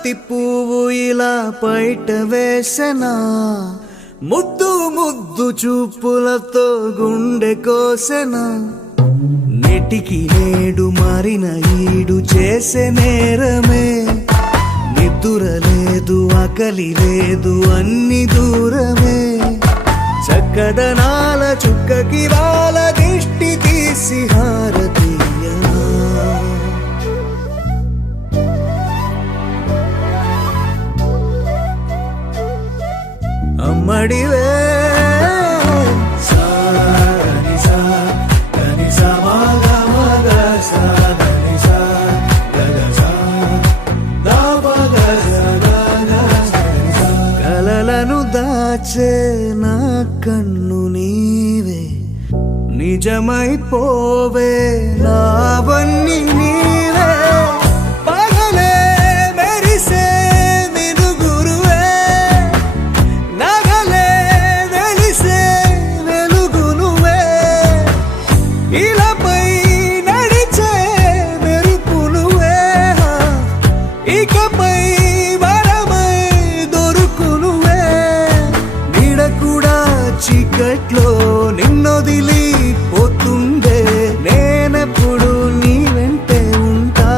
బంతి పువ్వు ఇలా బయట వేసెనా, ముద్దు ముద్దు చూపులతో గుండె కోసెనా. నెటికి నేడు మారిన ఈడు చేసే నేరమే, నిద్ర లేదు ఆకలి లేదు అన్ని దూరమే. చక్కదనాల చుక్కకి వాళ్ళ దిష్టి తీసి హారతీయనా. అమ్మడివే కలలను దాచే నా కన్ను నీవే, నిజమైపోవే నావన్నీ నీవే. పగలే మెరిసే మినుగురువే, నగలే వెలిసే వెలుగునువే. ఇలాపై నడిచే మెరుపునువే, ఇకపై చీకట్లో నిన్నొదిలి పోతుండే, నేనెప్పుడు నీ వెంటే ఉంటా.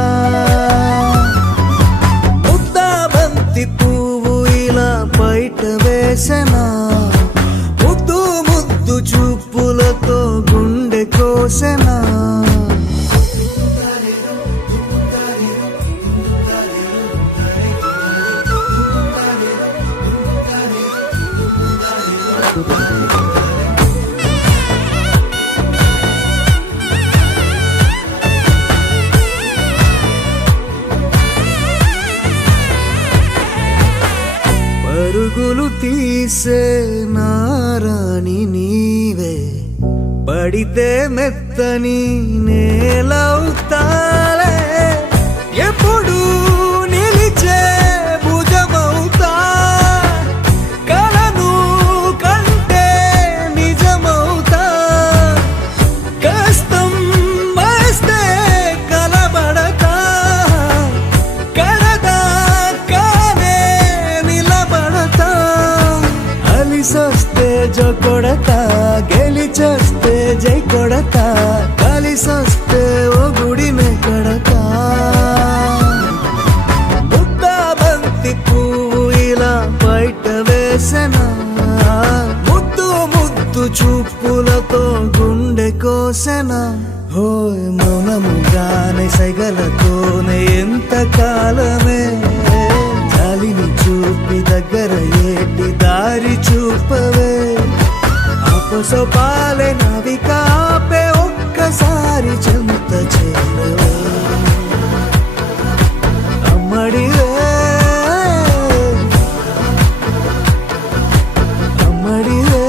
ముద్దా బంతి పువ్వు ఇలా బయట వేసెనా, ముద్దు ముద్దు చూపులతో గుండె కోసెనా. పరుగులు తీసే నారాణి నీవే, పడితే మెత్తని నేలవుతాలే. ఎప్పుడు నిలిచే భుజమవుతా, కలను కంటే నిజమవుతా. కష్టం వస్తే కలబడతా, కడదాకానే నిలబడతా. అలిసొస్తే జో కొడతా, గెలిచొస్తే జై కొడతా. కలిసొస్తే ఓ గుడినే కడతా. ముద్దా బంతి పువ్వు ఇలా బయట వేసెనా, ముద్దు ముద్దు చూపులతో గుండె కోసెనా. హోయ్ మౌనముగానే సైగలతోనే ఎంత కాలమే, జాలిని చూపి దగ్గర ఏటి దారి చూపవే. అపసొపాలే నావిక ఆపే ఒక్కసారి చెంత చేరవే. అమ్మడివే అమ్మడివే.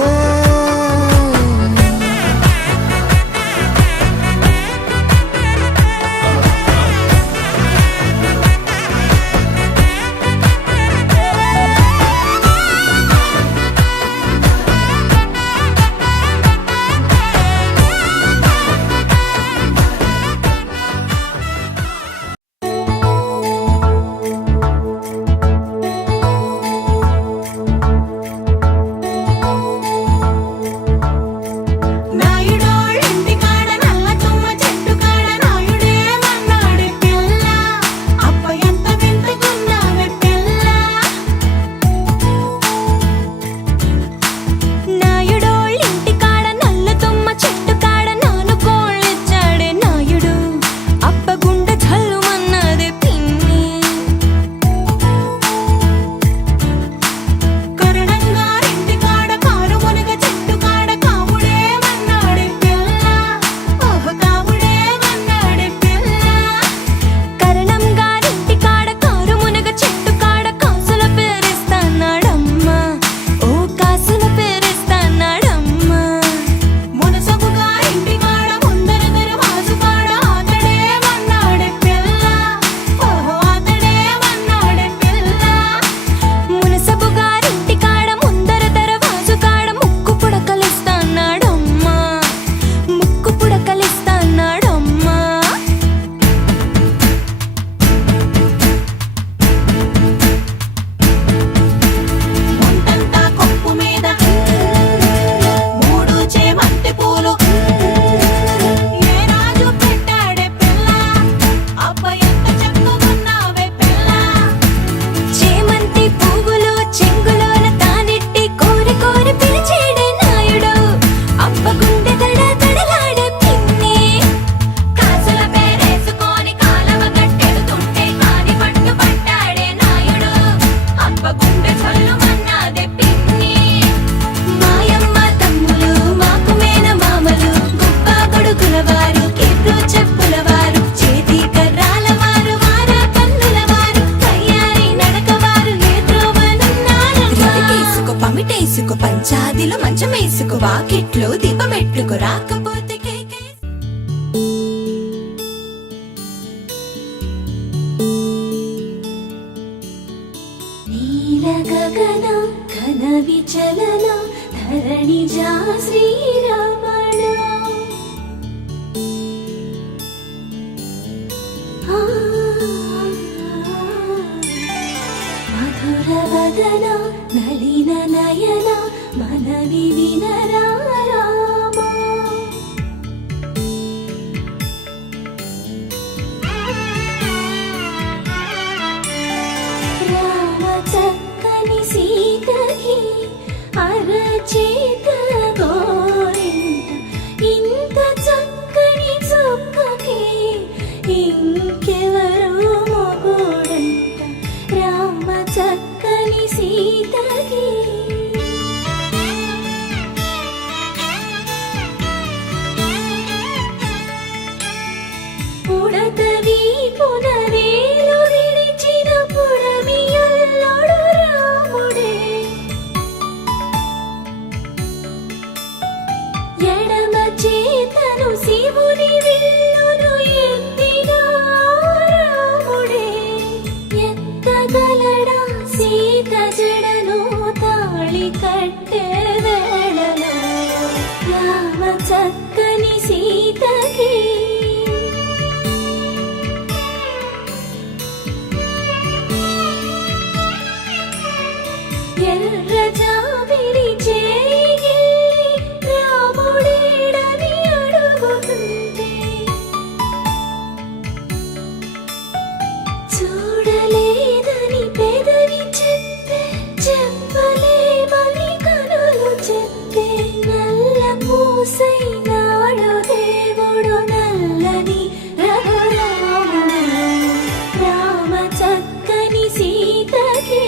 వాకిట్లో దీపమెట్టుకు రాకపోతే నీల గగన ఘన విచలన ధరణిజా శ్రీరమణ మధుర వదన నళిన నయన మనవి వినరా రామా రామ చక్కని సీతకి అరచేత గోరింట ఇంత చక్కని చుక్కకి ఇంకెవరు మొగుడంట రామ చక్కని సీతకి పుడతవి పునవేలు విడిచిన పుడమియల్లోడు రాముడే ఎడమ చేతను శివుని విల్లును ఎత్తిన రాముడే ఎత్తగలడా సీత జడను తాళి కట్టే వేళలో రామ చక్కని సీతకి ఎర్ర జాబిలి చేయి రాముడేడని అడుగుతుంటే చూడలేదని పెదవి చెప్పే చెప్పలేమని కనులు చెప్పే నల్ల పూసై నాడు దేవుడు నల్లని రఘురాముడు రామ చక్కని సీతకి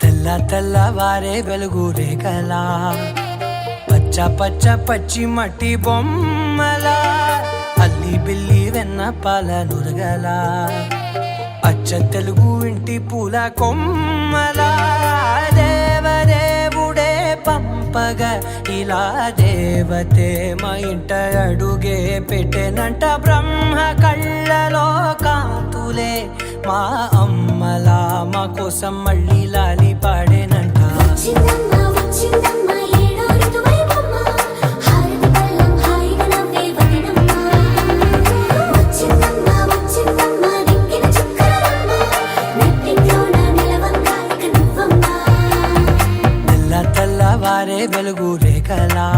తెల్ల తెల్లవారే వెలుగు రేఖలా పచ్చ పచ్చ పచ్చి మట్టి బొమ్మలా అల్లి బిల్లి వెన్న పాల నురగలా అచ్చ తెలుగు ఇంటి పూల కొమ్మలా దేవదేవుడే పంపగా ఇలా దేవతే మా ఇంట అడుగే పెట్టెనంట బ్రహ్మ కళ్ళలో కాంతులే మా అమ్మలా మా కోసం మళ్ళీ లాలి పాడేనంట వచ్చిందమ్మ వచ్చిందమ్మ ఏడో ఋతువైవమ్మ హారతి పళ్ళం హాయిగా నవ్వే వదనమ్మ వచ్చిందమ్మ వచ్చిందమ్మ దిక్కిన చుక్కలమ్మ నెట్టింట్లోన నిలవంగా ఇక నువ్వమ్మ తెల్ల తెల్లవారే వెలుగు రేఖలా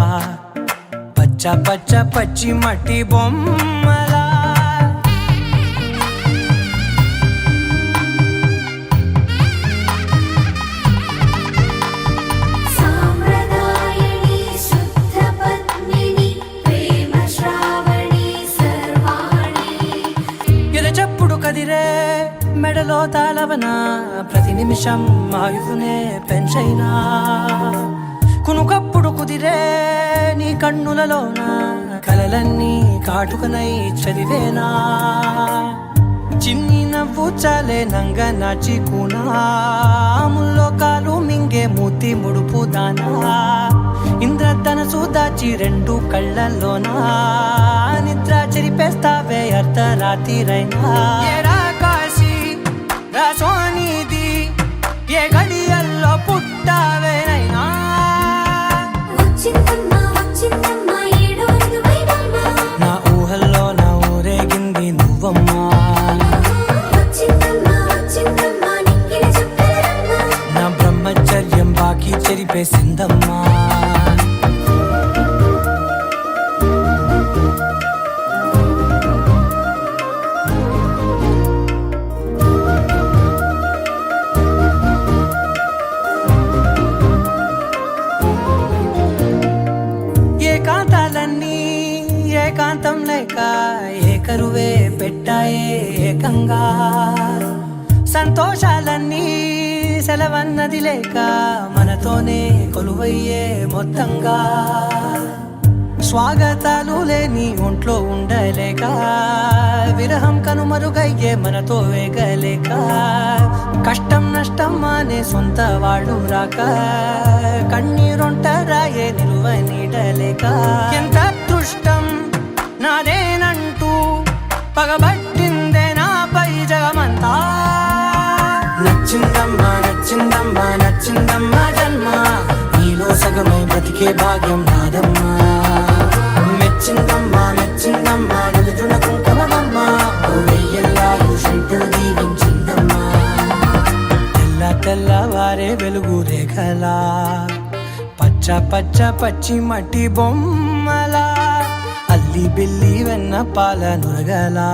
పచ్చ పచ్చ పచ్చి మట్టి బొమ్మలా సాంప్రదాయని శుద్ధ పద్మిని ప్రేమ శ్రావణి సర్వాణి ఎరచప్పుడు కదిరే మెడలో తాళవన ప్రతి నిమిషం ఆయుధునే పెంచైనా కునుకప్పుడు కుదిరే నీ కన్నులలోన కలలన్నీ కాటుకనై చదివేనా చిన్ని నవ్వు చాలే నంగ నాచి కూనాముల్లో కాలు మింగే మూతి ముడుపు దానా ఇంద్రధనసు దాచి రెండు కళ్ళల్లోనా నిద్ర చెరిపేస్తావే అర్ధరాత్రిరైనా ఏరా కాశీ రా సోనిది ఏ గడియల్లో పుట్టావేనైనా వచ్చిందమ్మ వచ్చిందమ్మ ఏడో ఋతువైవమ్మ నా ఊహల్లో నా ఊరేగింది నువ్వమ్మా వచ్చిందమ్మ వచ్చిందమ్మ నిక్కిన చుక్కలమ్మ నా బ్రహ్మచర్యం బాకీ చెరిపేసిందమ్మా కలిసాయే ఏకంగా సంతోషాలన్నీ సెలవన్నది లేక మనతోనే కొలువయ్యే మొత్తంగా స్వాగతాలు లేని ఒంట్లో ఉండలేక విరహం కనుమరుగయ్యే మనతో వేగలేక కష్టం నష్టం అనే సొంత వాడు రాక కన్నీరొంటరాయే నిలువ నీడలేక ఎంత అదృష్టం నాదేనంటూ పగబట్టిందే నాపై జగమంతా నచ్చిందమ్మా నచ్చిందమ్మా నచ్చిందమ్మా జన్మ నీలో సగమై బ్రతికే భాగ్యం నాదమ్మా మెచ్చిందమ్మా మెచ్చిందమ్మా నిలుచున కుంకుమమ్మా వెయ్యల్లాలు శంకులు దీవించిందమ్మా తెల్ల తెల్లవారే వెలుగు రేఖలా పచ్చ పచ్చ పచ్చి మట్టి బొమ్మలా అల్లి బిల్లి వెన్న పాల నురగలా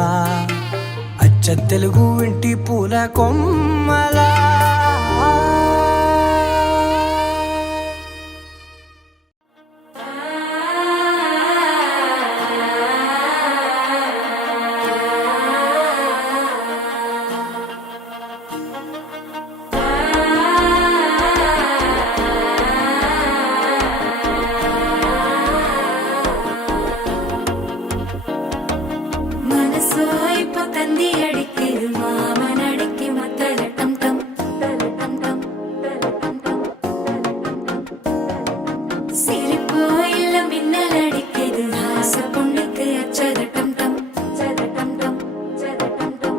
అచ్చ తెలుగు ఇంటి పూల కొమ్మలా മനസ്സോ ഇപ്പൊ തന്തി അടിക്കരുത് മാമനടിക്ക് മത്തലട്ടം ടം തലട്ടം ടം തലട്ടം ടം സിരിപ്പോ ഇല്ല മിന്നലടിക്കരുത് ഹാസ പൊണ്ണുക്ക് അച്ചതട്ടം ടം ചതട്ടം ടം ചതട്ടം ടം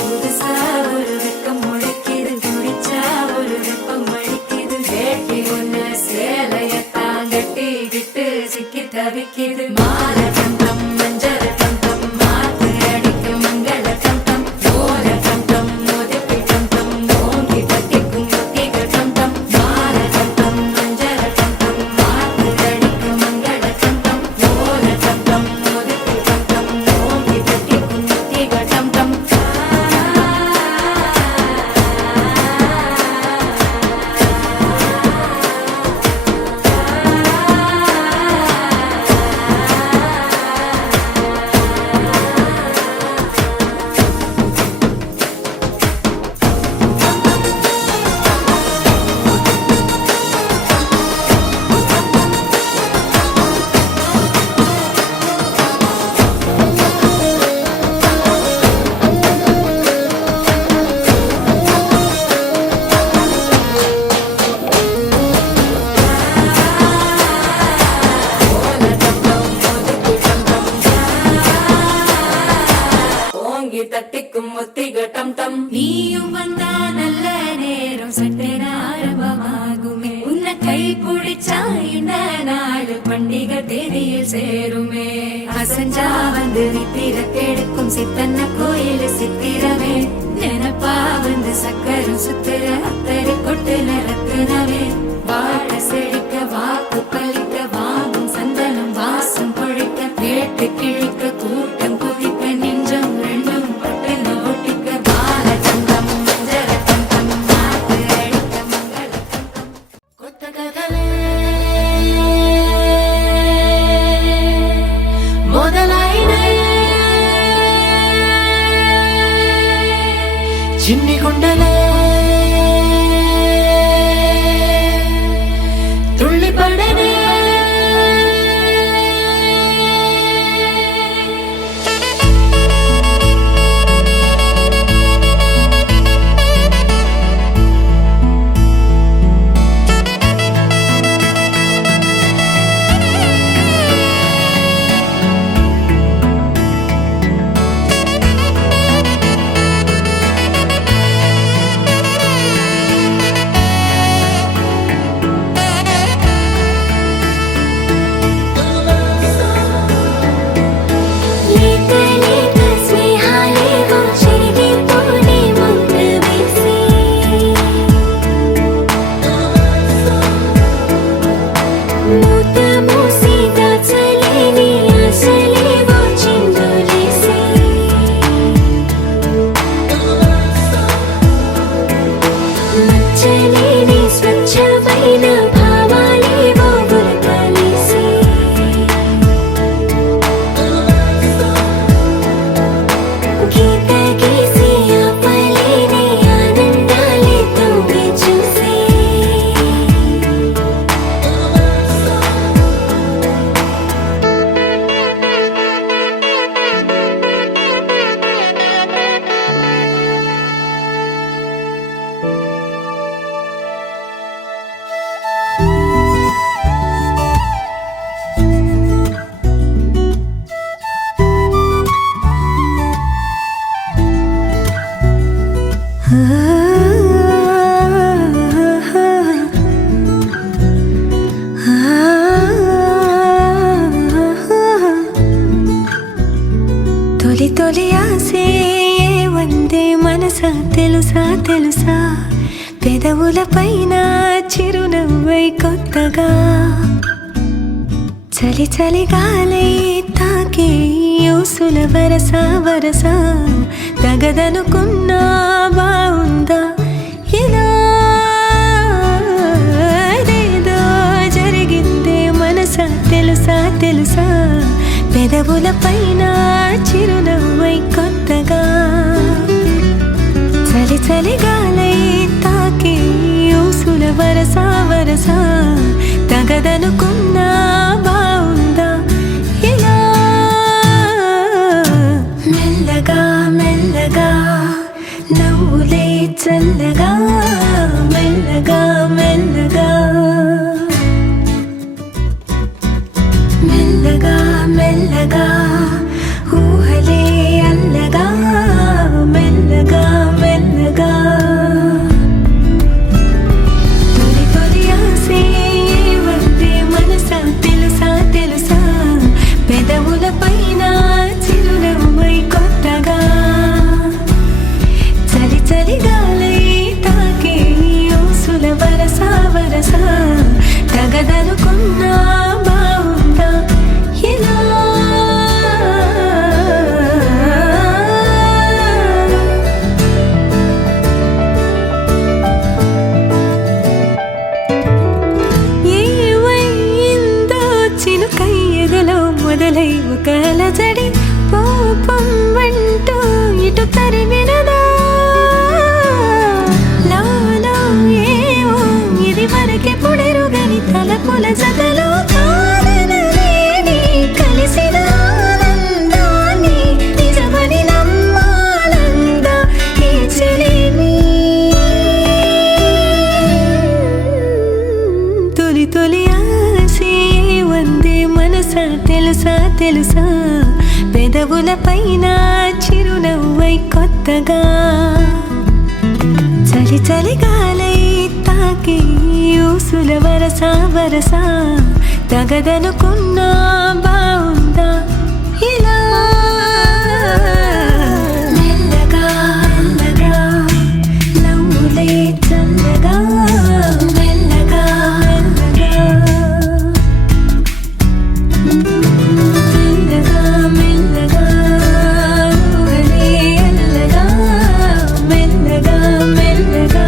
പുതുസാ ഒരു വെക്കം മുഴക്കരുത് കുടിച്ചാ ഒരു വെപ്പം മടിക്കരുത് കേട്ടി ഒന്ന് സേലയത്താ ഗട്ടി വിട്ട് സിക്കി തവിക്കരുത് മാലകണ്ടം മഞ്ചരകണ്ടം മാത്ത് അടിക്കും മംഗളകണ്ടം ഓലകണ്ടം മോദിപ്പികണ്ടം ഓങ്കി പട്ടിക്കും മുത്തികണ്ടം മാലകണ്ടം മഞ്ചരകണ്ടം മാത്ത് അടിക്കും മംഗളകണ്ടം ഓലകണ്ടം മോദിപ്പികണ്ടം ഓങ്കി പട്ടിക്കും മുത്തികണ്ടം ஓங்கி தட்டிக்கும் முத்திகட்டம் டம் நீயும் வந்தா நல்ல நேரம் சட்டென ஆரம்பமாகுமே உன்னை கை பிடிச்சா இந்த நாடு பண்டிகை தேதியில் சேருமே அசஞ்சா வந்து நித்திர கெடுக்கும் சித்தன்ன கோயில் சித்திரமே நினப்பா வந்து சக்கரம் சுத்துற அத்தரை கொட்டு நிறத்துனவே வாழ செழிக்க வாக்கு பலிக்க வாங்கும் சந்தனம் வாசம் பொழிக்க கேட்டு கிழிக்க கூட்டம் குதிக்க நெஞ்சம் ரெண்டும் பட்டுன்னு ஒட்டிக்க பாலகண்டம் மஞ்சரகண்டம் மாத்து அடிக்க மங்களகண்டம் கொத்த கதவே మొదలైనే చిన్ని గుండెలే తుళ్ళిపడనే తొలి ఆసే వందే మనసా తెలుసా తెలుసా పెదవుల పైన చిరునవ్వై కొత్తగా చలి చలి గాలై తాకే యూసుల వరస వరస తగదనుకున్నా బావుందా ఇలా ఏదో జరిగిందే మనసా తెలుసా తెలుసా పెదవుల పైన చిరునవ్వై కొత్తగా చలి చలి గాలై తాకే యూసుల వరస వరస తగదనుకున్నా బావుందా ఇలా మెల్లగా మెల్లగా నవ్వులే చల్లగా మెల్లగా మెల్లగా మెల్లగా మెల్లగా ఊహలే అల్లగా మెల్లగా మెల్లగా తొలి తొలి ఆసే వందే మనసా తెలుసా తెలుసా పెదవుల పైన చిరునవ్వై కొత్తగా చలి చలి గాలై తాకే ఊసుల వరస వరస తగదనుకున్నా బావుందా ఇలా ఏవైందో చినుకై ఎదలో మొదలై ఒక అలజడి పాపం అంటూ ఇటు తరిమినదా లాలో ఏవో ఇది వరకే పుడెరుగని తలపుల జతలో కాదనలేని కలిసిన ఆనందాన్ని నిజమని నమ్మాలందా ఈ చెలిమి తొలి తొలి ఆసే వందే మనసా తెలుసా తెలుసా పెదవుల పైన చిరునవ్వై కొత్తగా చలి చలి గాలై తాకి ఊసుల వరస వరస తగదనుకున్నా బావుందా ఇలా మెల్లగా మెల్లగా నవ్వులే చల్లగా మెల్లగా మెల్లగా మెల్లగా మెల్లగా ఊహలే అల్లగా మెల్లగా మెల్లగా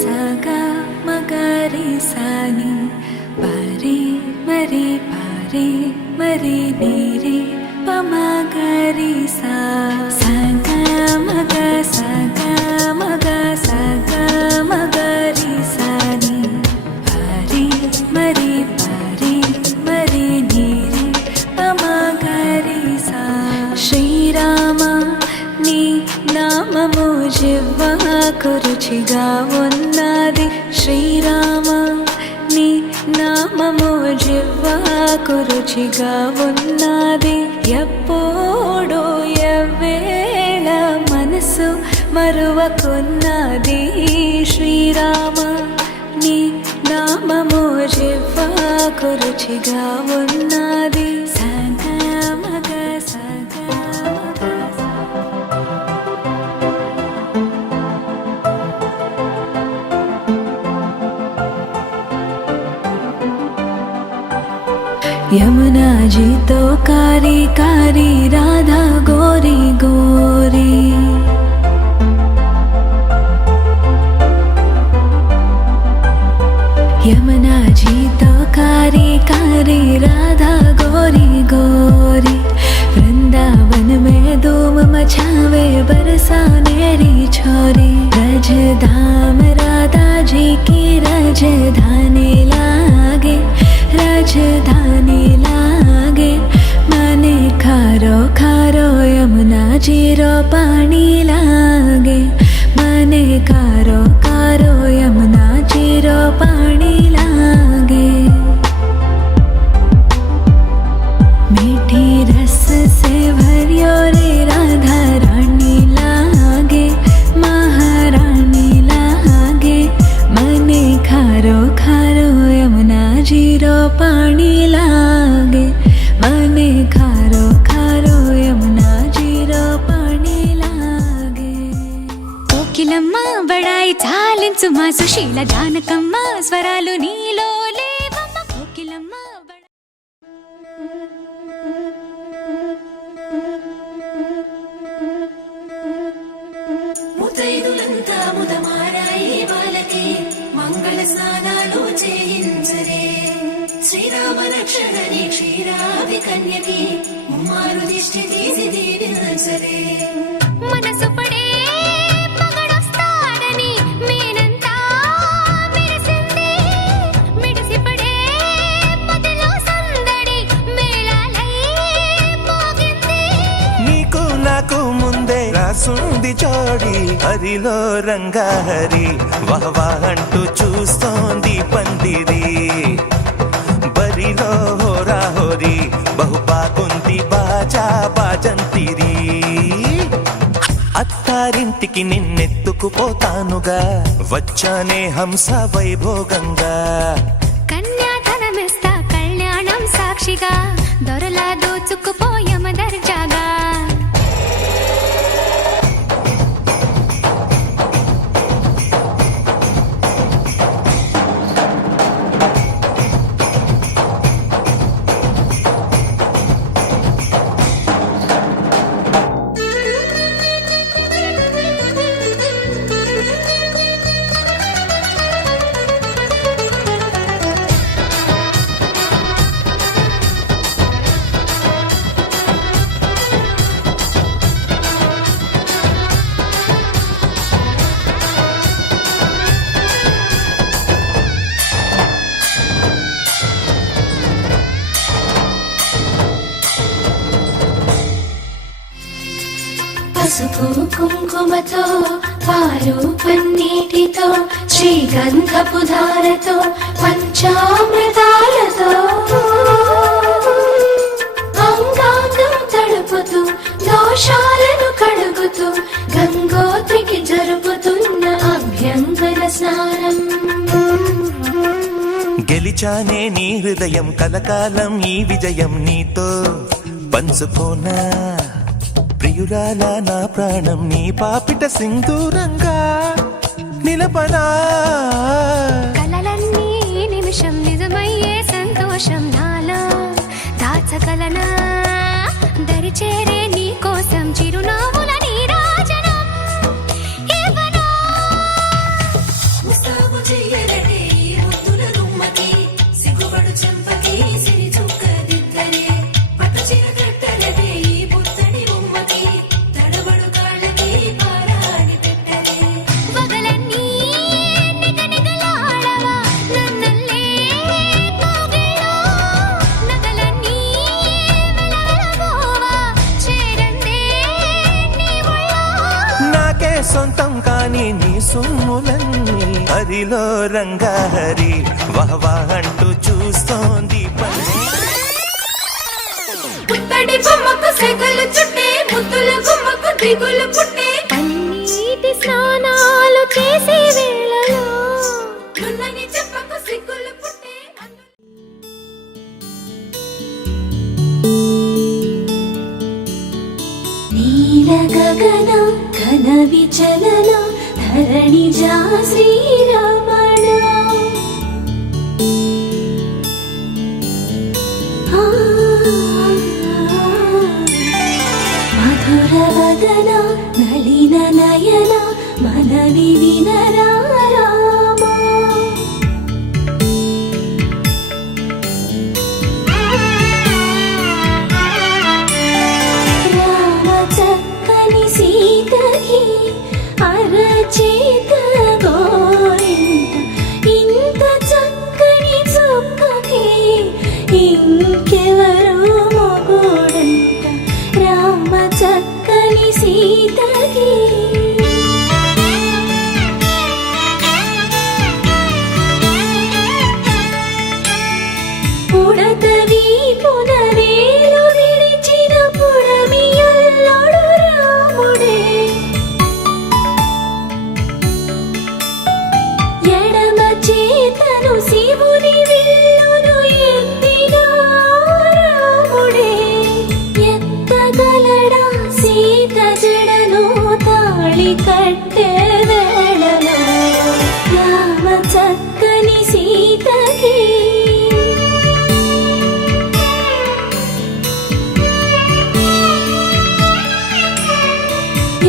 సాగా మగరి సాని పారి మరి పారి మరి నీరే పమగరి సా సాగా మగ సాగా మగ సాగా మగరి సాని పారి మరి పారి మరి నీరే పమగరి సా శ్రీరామ నీ నామము జిహ్వకు రుచిగా ఉన్నది శ్రీరామ నీ నామము జిహ్వకు రుచిగా ఉన్నది ఎప్పుడో ఎవ్వేళ మనసు మరువకున్నది శ్రీరామ నీ నామము జిహ్వకు రుచిగా ఉన్నది సగా మగ సగా మగ यमुना जी तो कारी कारी राधा गोरी गोरी यमुना जी तो कारी कारी राधा गोरी गोरी वृंदावन में धूम मचावे बरसानेरी छोरी रजधाम राधा जी की राजधानी लागे राजधानी लागे मने खारो खारो यमुना जीरो पानी लागे मने खारो खारो यमुना जीरो पानी लागे मीठी रस से भरियो रे राधा रानी लागे महारानी लागे मने खारो खारो यमुना जीरो पानी लागे मने खारो खारो यमुना जीरो पानी लागे కోకిలమ్మ బడాయి చాలించు మా సుశీల జానకమ్మ స్వరాలు నీలో లేవమ్మ కోకిలమ్మ ముతైదులంతా ముదమారాయి వాళ్ళకి మంగళ స్నానాలు చేయించరే శ్రీరామ రక్షణని క్షీరాది కన్యకి ముమ్మారు దిష్టి తీసి దీవించరే మనసు పడే మగడొస్తాడని మేనంతా మెరిసింది మిడిసి పడే మదిలో సందడి మేళాలై మోగింది నీకు నాకు ముందే రాసుంది జోడి హరిలో రంగా హరి వహవా అంటూ చూస్తోంది పందిరి బరిలో హోరా హోరి బహు బాగుంది బాజా బాజంతిరి అత్తారింటికి నిన్నెత్తుకుపోతానుగా వచ్చానే హంస వైభోగంగా కన్యాధనమిస్తా కళ్యాణం సాక్షిగా దొరలా దోచుకుపోయమ దర్జాగా పసుపు కుంకుమతో పాలు పన్నీటితో శ్రీగంధపు ధారతో పంచామృతాలతో అంగాంగం తడుపుతూ దోషాలను కడుగుతూ గంగోత్రికి జరుపుతున్న అభ్యంగన స్నానం గెలిచానే నీ హృదయం కలకాలం ఈ విజయం నీతో పంచుకోనా ప్రియురాలా నా ప్రాణం నీ పాపిట సింధూరంగా నిలపనా కలలన్నీ నిమిషం నిజమయ్యే సంతోషం నాలో దాచగలనా దరిచేరే నీ కోసం చిరునవ్వుల నీరాజనం ఇవ్వనా హరిలో రంగాహరి వహవా అంటూ చూస్తోంది పుత్తడి బొమ్మకు సెగలు చుట్టే ముద్దుల గుమ్మకు దిగులు పుట్టే పన్నీటి స్నానాలు చేసే వేళలో నున్నని చెప్పకు సిగ్గులు పుట్టే నీల గగన ఘన విచలన ధరణి జా శ్రీరమణ మధుర వదన నళిన నయన మనవి వినరా రామా రామ చక్కని సీతకి అరచేత గోరింట ఇంత చక్కని చుక్కకి ఇంకెవరు మొగుడంట రామ చక్కని సీతకి పుడత వీపున వేలు విడిచిన పుడమియల్లోడు రాముడే ఎడమ చేతను శివుని విల్లును ఎత్తిన రాముడే ఎత్తగలడా సీత జడను తాళి కట్టే వేళలో రామ చక్కని సీతకి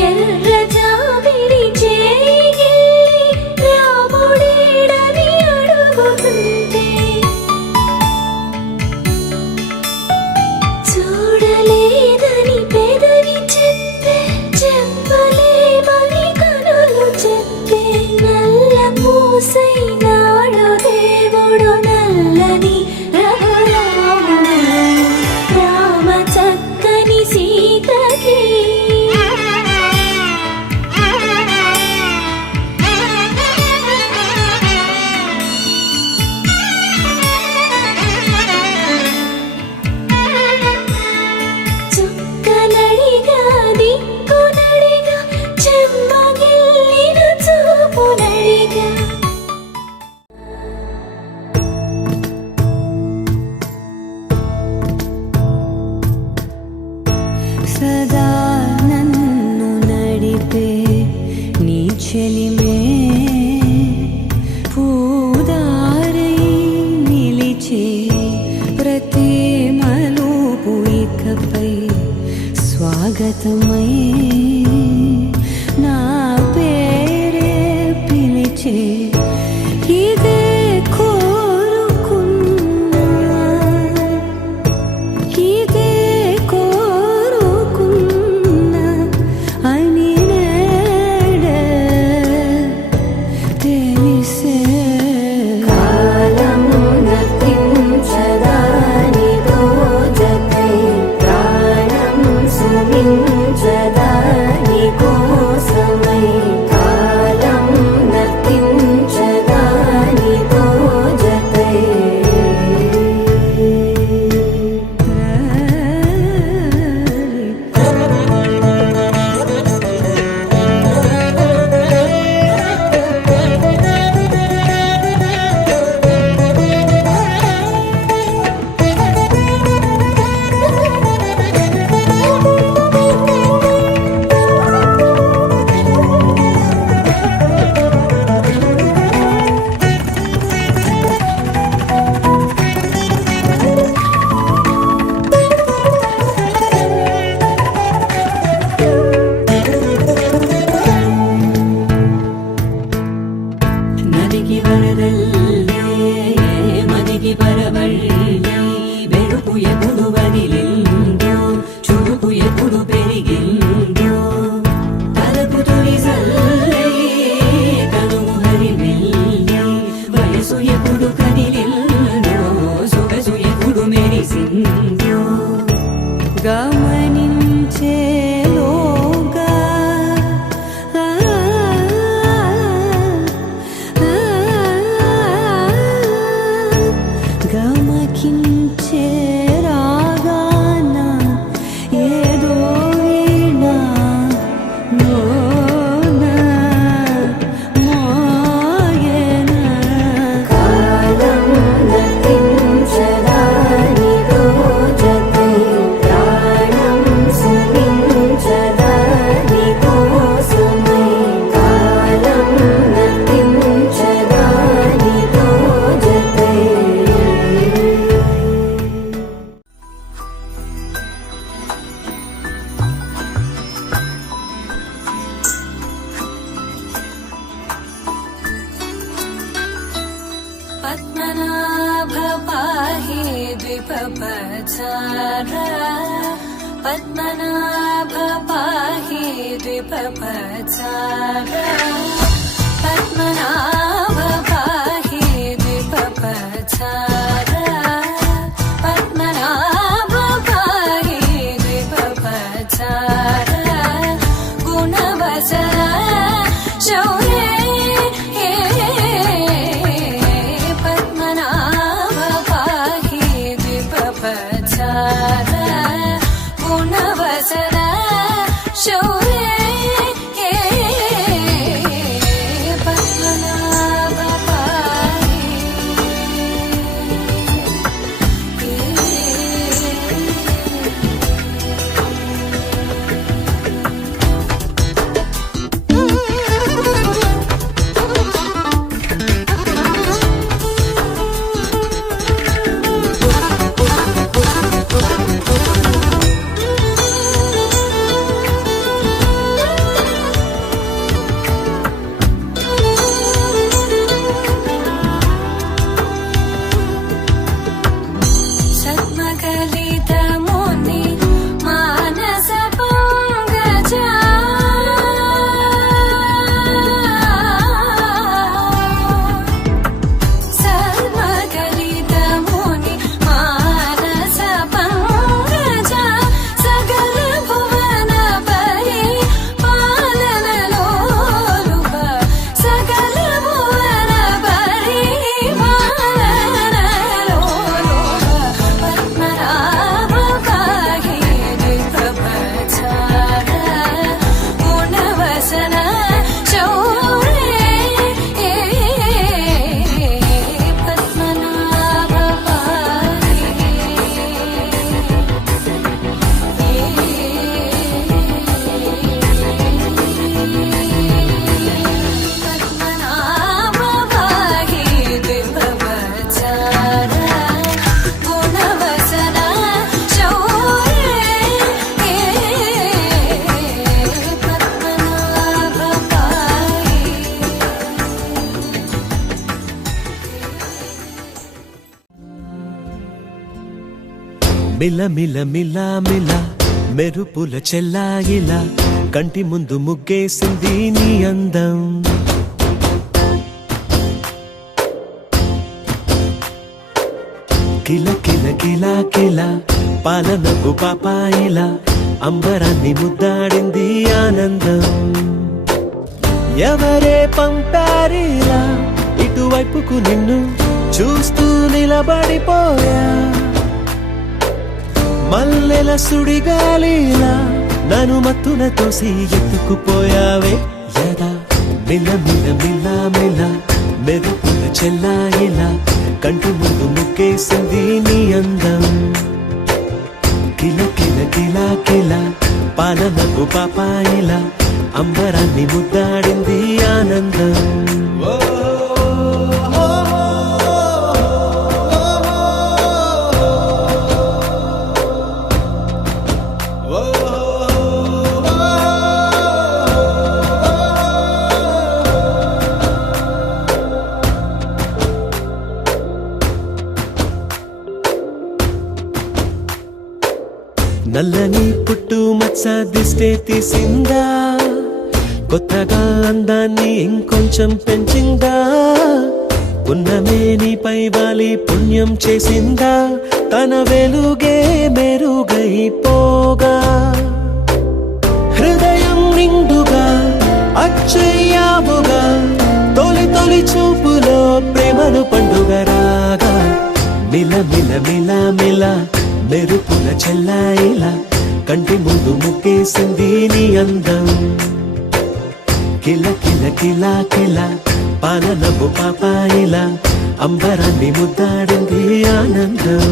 ఎర్ర జాబిలి చేయి రాముడేడని అడుగుతుంటే చూడలేదని పెదవి చెప్పే చెప్పలేమని కనులు చెప్పే నల్ల పూసైనాడు దేవుడు నల్లని రఘురాముడు రామ చక్కని సీతకి చుక్కనడిగా దిక్కునడిగా చెమ్మగిల్లిన చూపునడిగా సదా నన్ను నడిపే నీ చెలిమే పూదారై నిలిచే ప్రతి మలుపు ఇకపై స్వాగతమై నా పేరే పిలిచే ఇదే కోరుకున్నా ఇదే కోరుకున్నా అని నేడే తెలిసే కాలం నతించదాని దోజకై ప్రాణం సుమించదాని కోసమై కాలం నతించదాని దోజకై నదికి వరదల్లే మదికి పరవళ్ళే మెరుపు ఎప్పుడు వదిలిందో చురుకు ఎప్పుడు పెరిగిందో తలపు తొలి సల్లే కనుము హరిమెల్లే వయసు ఎప్పుడు కదిలిందో సొగసు ఎప్పుడు మెరిసిందో గమనించేలోగా पाहि द्विपपचारा पद्मनाभ पाहि द्विपपचारा पद्मनाभ पाहि द्विपपचारा पद्मनाभ पाहि द्विपपचारा गुणवसरा शौर्ये पद्मनाभ पाहि द्विपपचारा गुणवसरा शौर्ये पद्मनाभ మిల మిల మిల మిల మెరుపుల చెల్లాయిలా కంటి ముందు ముగ్గేసింది నీ అందం కిల కిల కిల కిల పాలనకు పాపాయిలా అంబరాన్ని ముద్దాడింది ఆనందం ఎవరే పంపారిలా ఇటువైపుకు నిన్ను చూస్తూ నిలబడిపోయా మల్లెల సుడిగాలిలా నన్ను మత్తున తోసి ఎత్తుకుపోయావే యదా మిల మిల మిల మిల మెరుపుల చెల్లాయిలా కంటి ముందు ముగ్గేసింది నీ అందం కిల కిల కిల కిల పాలనకు పాపాయిలా అంబరాన్ని ముద్దాడింది ఆనందం నల్లని పుట్టు మచ్చ దిష్టే తీసిందా కొత్తగా అందాన్ని ఇంకొంచెం పెంచిందా ఉన్నమే నీపై వాలి పుణ్యం చేసిందా తన వెలుగే మెరుగైపోగా హృదయం నిండుగా అచ్చయ్యావుగా తొలి తొలి చూపులో ప్రేమను పండుగ రాగా మిల మిల మిల మిల మెరుపుల చెల్లాయిలా కంటి ముందు ముగ్గేసింది నీ అందం కిల కిల కిల కిల పాలనకు పాపాయిలా అంబరాన్ని ముద్దాడింది ఆనందం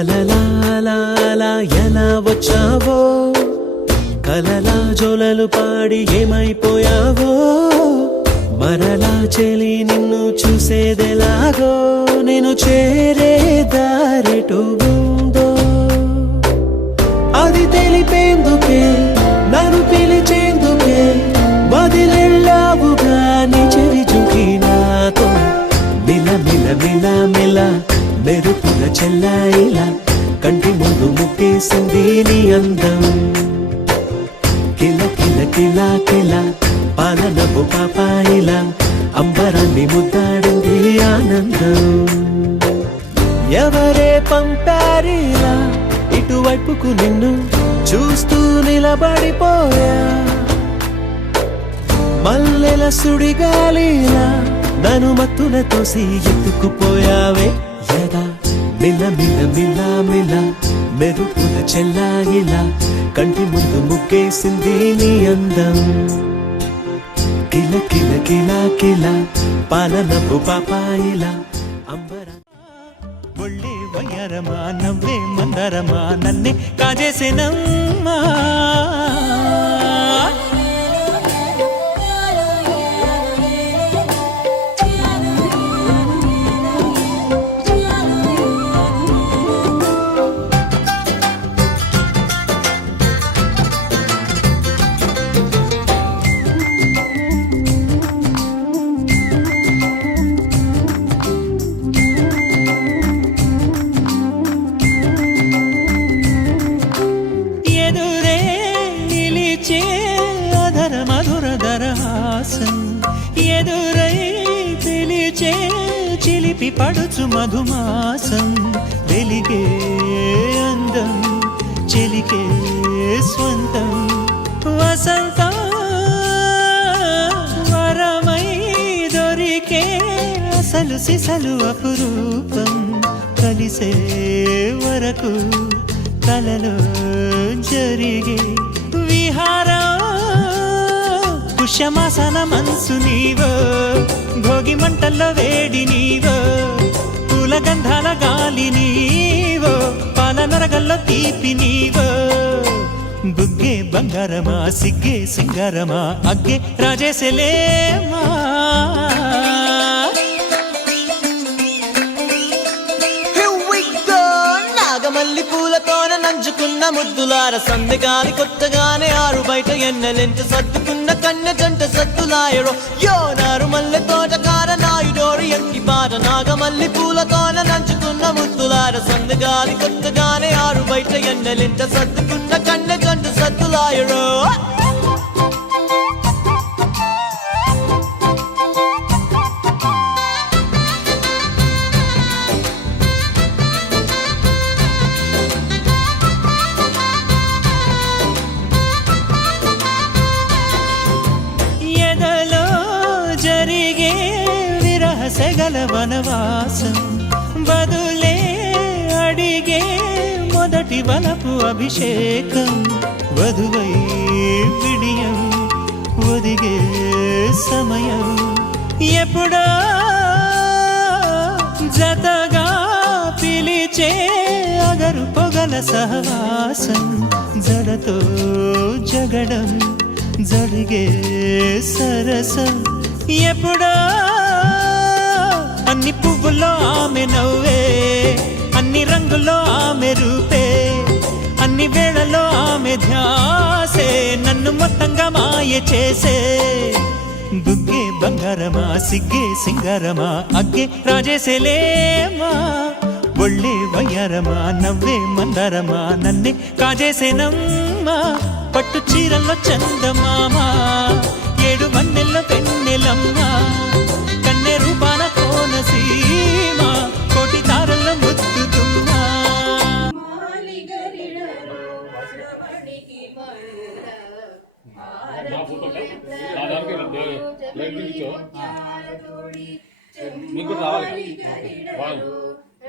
కలలా ఎలా వచ్చావో, కలలా జోలలు పాడి ఏమైపోయావో, మరలా చెలి నిన్ను చూసేదెలాగో, నేను చేరే దారెటు ఉందో అది తెలిపేందుకే, నన్ను పిలిచేందుకే వదిలెళ్ళావుగా నీ చెవి చుంకి నాతో. మిల మెరుపుల చెల్లాయిలా కంటి ముందు ముక్కేసింది నీ అందం. కిల కిల కిల కిల పాలనపు పాపాయిలా అంబరాన్ని ముద్దాడింది ఆనందం. ఎవరే పంపారిలా ఇటువైపుకు నిన్ను చూస్తూ నిలబడిపోయా, మల్లెల సుడిగాలిలా నన్ను మత్తున తోసి ఎత్తుకుపోయావే. యదా మిల మెరుపుల చెల్లాయిలా కంటి ముందు ముక్కేసింది నీ అందం. కిల కిల కిల కిల పాలనపు పాపాయిలా అంబరా. ఒళ్ళే వయ్యారమా నవ్వే మందరమా నన్నే కాజేసేనమ్మా. ఎదురై పిలిచే చిలిపి పడుచు మధుమాసం, వెలిగే అందం చెలికే స్వంతం. వసంతం వరమై దొరికే అసలు సిసలు అపురూపం, కలిసే వరకు కలలో జరిగే విహారం. పుష్యమాసన మనసు నీవో, భోగి మంటల్లో వేడి నీవో, పూల గంధాల గాలి నీవో, పాల నరగల్లో తీపి నీవో. బుగ్గే బంగారమా సిగ్గే సింగారమా అగ్గే రాజేసెలేమా. నాగమల్లి పూలతోన నంచుకున్న ముద్దులార సందెగాలి కొట్టగానే ఆరు బయట ఎన్నెలెంట సర్దుకున్న కన్నె జంట సద్దులాయడో. యో నారు మల్లె తోటకార నాయుడోరు ఎంకి బాట. నాగమల్లి పూలతోన నంచుకున్న ముద్దులార సందెగాలి కొట్టగానే ఆరు బయట ఎన్నెలెంట సర్దుకున్న కన్నె జంట సద్దులాయడో. సెగల వనవాసం బదులే అడిగే మొదటి వలపు అభిషేకం. వధువై విడియం ఒదిగే సమయం ఎప్పుడో జతగా పిలిచే అగరు పొగల సహవాసం. జడతో జగడం జరిగే సరసం ఎప్పుడో. అన్ని పువ్వుల్లో ఆమె నవ్వే, అన్ని రంగుల్లో ఆమె రూపే, అన్ని వేళల్లో ఆమె ధ్యాసే నన్ను మొత్తంగా మాయ చేసే. బుగ్గే బంగారమా సిగ్గే సింగారమా అగ్గే రాజేసేలేమా. ఒళ్ళే వయ్యారమా నవ్వే మందారమా నన్నే కాజేసేనమ్మా. పట్టు చీరల్లో చందమామా, ఏడు మన్నెల్లో పెన్నెలమ్మా, కన్నె రూపాన కోనసీమ, కోటి తారల్లో ముద్దుతుమ్మా.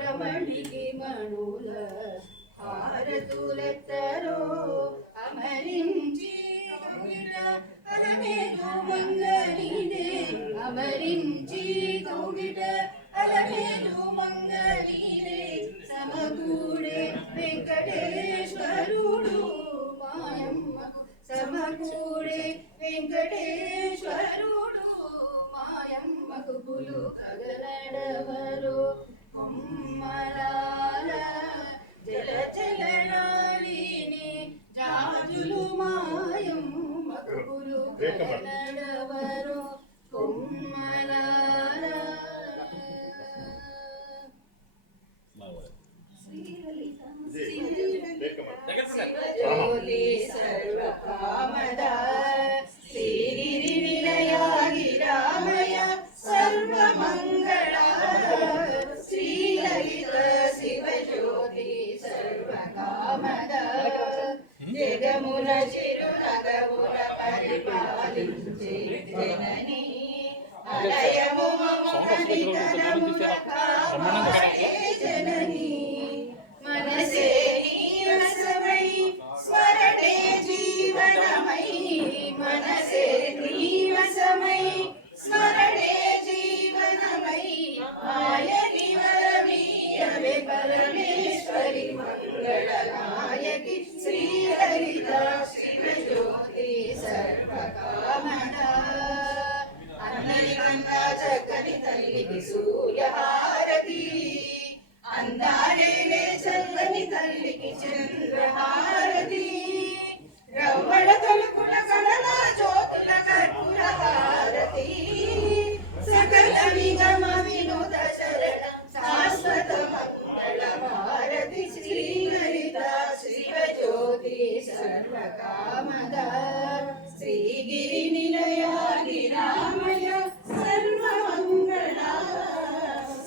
రమణికి మణుల హారతులెత్తరో అమరించి అలమేలు మంగళిదే. అమరించి తౌగిట అలమేలు మంగళిదే. సమకూడే మకుపులు కగలడవరు కొమ్మలాల జలచలనాలిని జాజులు మాయం మకుపులు కగలడవరు కొమ్మలాల శివజ్యోతి సర్వకామద శ్రీగిరి నిలయాగి రామయ సర్వమంగళ శ్రీలలిత శివజ్యోతి సర్వకామద జగముల చిరునగముల పరిపాలించే జనని అలయము మమ నితరముల కాపాడే జనని మనసే నీరసమై స్మరణే జీవనమై మనసే నీరసమై స్మరణే జీవనమై ఆయని వరమీయవే పరమేశ్వరి మంగళనాయకి శ్రీలలిత శివజ్యోతి సర్వకామద అందరికన్నా చక్కని తల్లికి సూర్యహారతి అందాలేలే చల్లని తల్లికి చంద్రహారతి రవ్వళ తలుపుల కళల జ్యోతుల కర్పూర హారతి సకల విగమ వినోద శరణ శాశ్వత మంగళ భారతి శ్రీలలిత శివజ్యోతి సర్వకామద శ్రీగిరి నిలయాగి రామయ సర్వమంగళ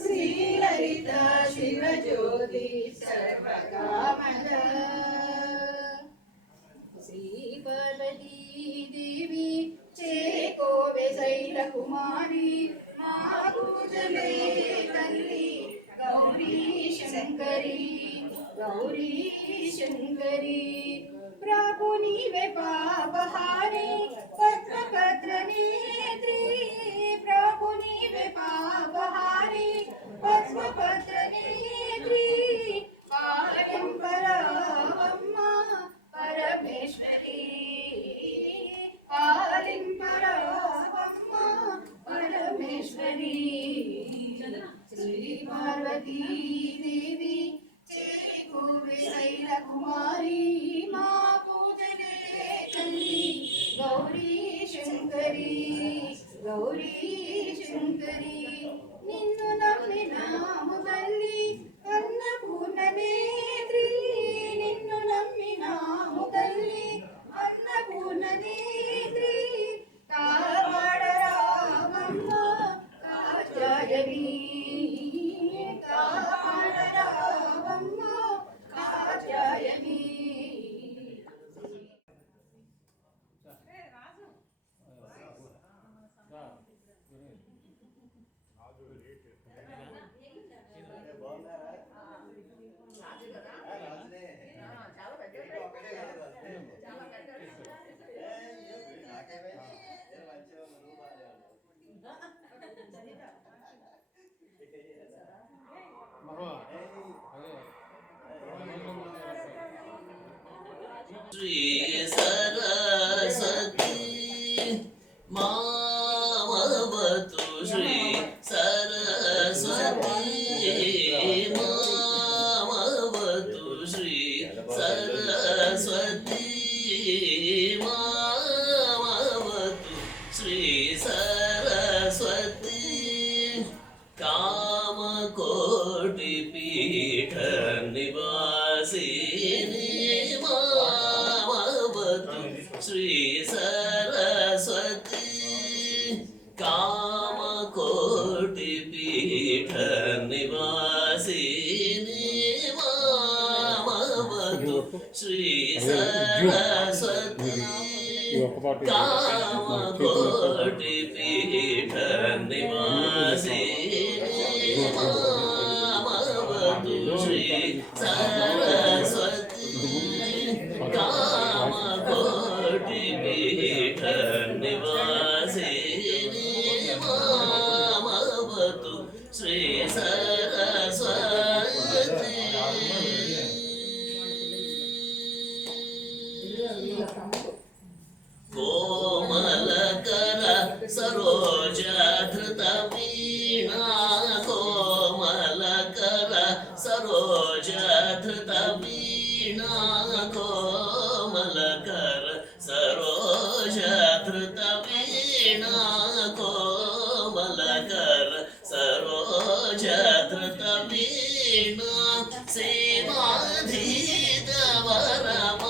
శ్రీలలిత శివజ్యోతి సర్వకామద శ్రీ పార్వతీ దేవి చేకోవే శైల కుమారి మా పూజలే తల్లి గౌరీ శంకరి గౌరీ శంకరి ప్రభు నీవే పాపహారి పద్మపత్ర నేత్రి ప్రభు నీవే పాపహారి పద్మపత్ర నేత్రి కాళం పరమమ్మ పరమేశ్వరి కాళం పరమమ్మ పరమేశ్వరి శ్రీ పార్వతీ దేవి చేకూవే శైల కుమారి మా పూజలే తల్లి గౌరీ శంకరి గౌరీ శంకరి నిన్ను నమ్మినాము తల్లి అన్నపూర్ణ నేత్రి నిన్ను నమ్మినాము తల్లి అన్నపూర్ణ నేత్రి కాపాడరామమ్మ కాచాయని కాపాడరామమ్మ కాచాయని శ్రీ సరస్వతి మామవతు శ్రీ సరస్వతి మామవతు శ్రీ సరస్వతి మామవతు శ్రీ సరస్వతి కామకోటి పీఠ నివాసిని మామవతు శ్రీ సరస్వతి కామకోటి పీఠ నివాసిని మామవతు శ్రీ సరస్వతి కామకోటి పీఠ నివాసిని మామవతు శ్రీ సరస్వతి కామకోటి పీఠ నివాసిని మామవతు శ్రీ సరస్వతి కోమలకర సరోజ ధృత सरोजधृत वीणा कोमलकर सरोजधृत वीणा कोमलकर सरोजधृत वीणा सेवाधीत वरमाविभूषणी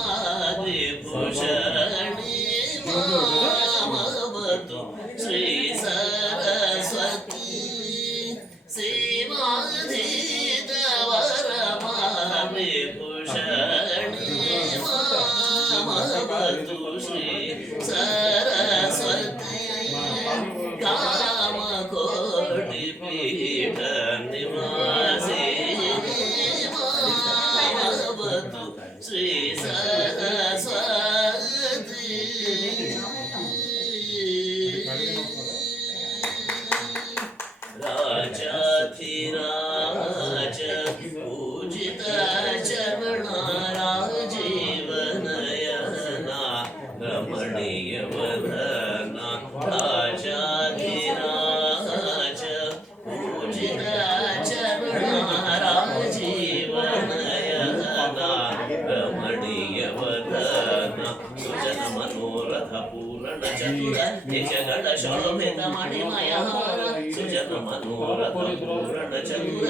मामवतु श्री सरस्वती सेवाधीत वरमाविभूषणी मामवतु श्री सरस्वती कामकोटिपीठ निवासिनी मामवतु श्री सरस्वती राजाधिराज पूजित चरणा राजीवनयना रमणीय वदना राजाधिराज पूजित चरणा राजीवनयना रमणीय वदना सुजन मनोरथ पूर्ण चतुर जगद शोभित मणिमयहार सुजन मनोरथ पूर्ण चतुर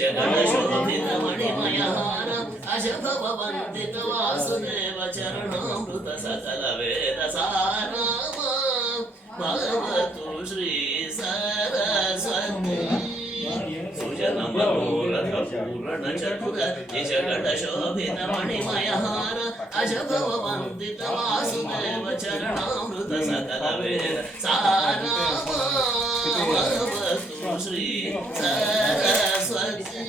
जगद शोभित मणिमयहार अजभव वन्दित वासुदेव चरणामृत सकल वेद सारमा भगवतु श्री सरस्वती सुजन मनोरथ पूर्ण चतुर जगद शोभित मणिमयहार अजभव वन्दित वासुदेव चरणामृत सकल वेद सारमा भगवतु श्री सरस्वती